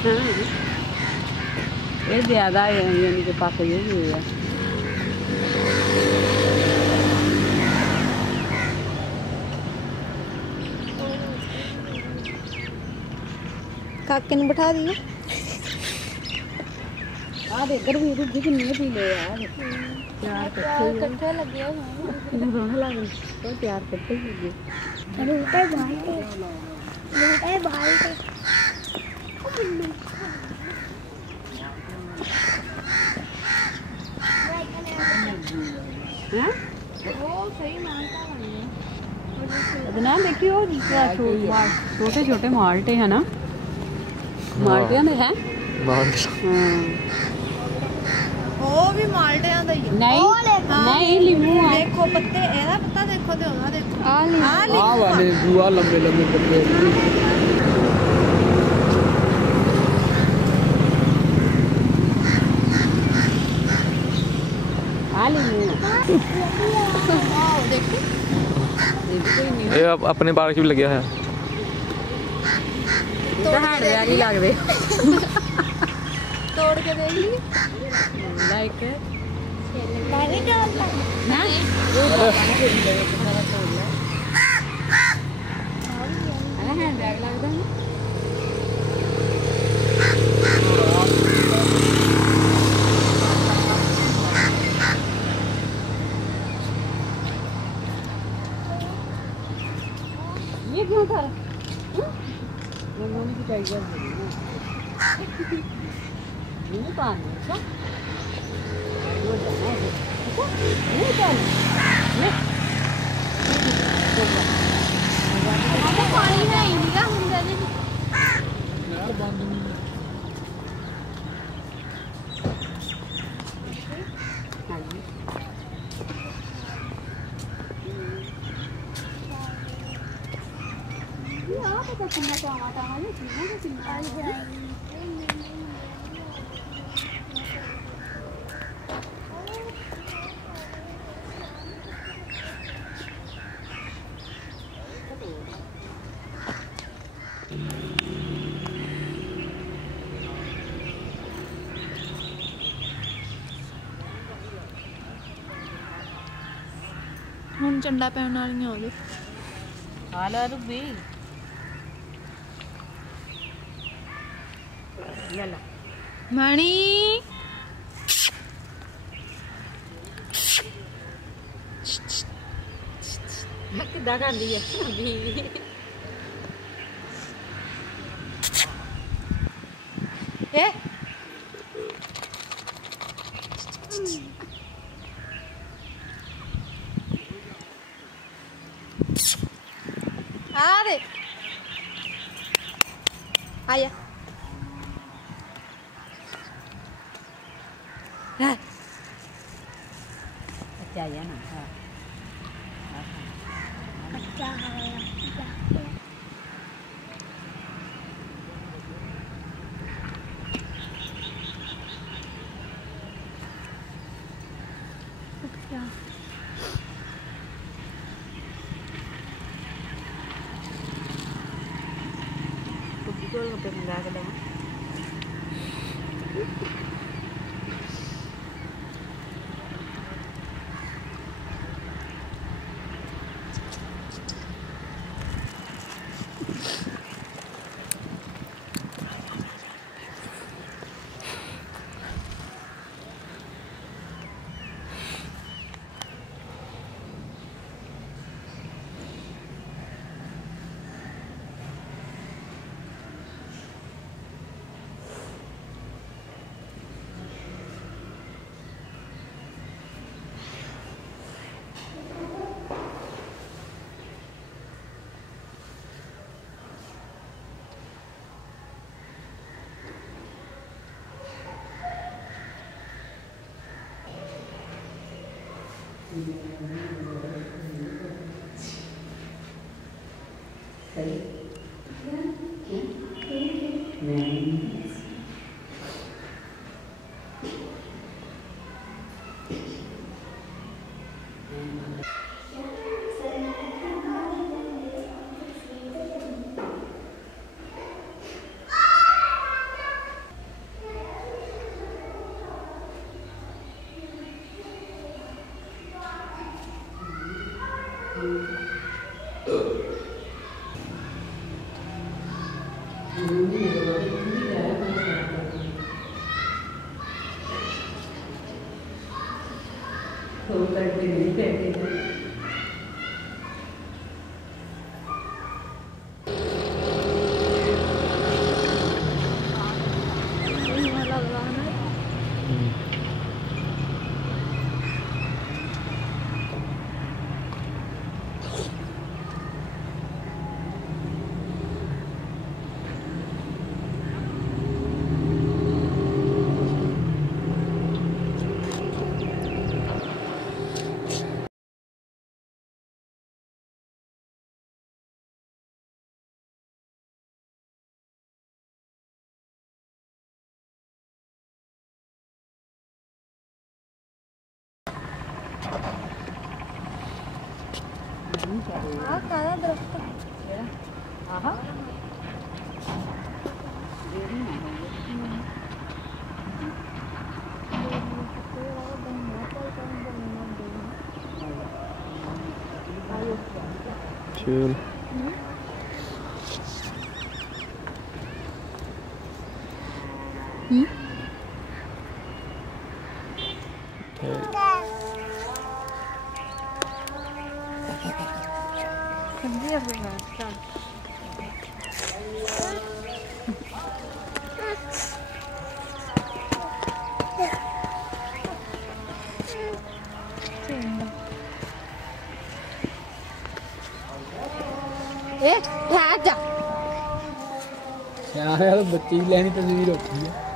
ये ज़्यादा यानी के पास ये भी है। काके ने बैठा दिया। इधर भी दूध कितनी पी ले यार। प्यार कट्ठे लगे हुए इन्हें रोने लगे तो प्यार करते ही लगे। लूटे भाई लूटे भाई हैं वो सही मानता है ना। देखियो छोटे छोटे माल्टे है ना। माल्टिया में है वो भी माल्टिया दा ही नहीं लीमू देखो पत्ते एदा पत्ता देखो ते ओदा देखो आ वाले जुआ लंबे लंबे पत्ते ये अपने बाल की भी लगे है तोड़ के देगी लाइक ये क्यों था? मम्मी की चाहिए नहीं पानी अच्छा वो जाना है नहीं जाना पानी में इनका हुंदा नहीं यार बंद नहीं ਹੁਣ ਚੰਡਾ ਪੈਣ ਵਾਲੀਆਂ ਉਹਦੇ ਹਾਲਾ ਰੁਬੀ ਯਾਲਾ ਮਣੀ ਕਿੱਦਾਂ ਕਰਦੀ ਹੈ ਵੀ ਇਹ आ दे आया अच्छा या ना अच्छा Betul sampai enggak ada. काला दरख्त आहा चल सब्जी अपना चल यार बच्ची की लैनी तस्वीर होती है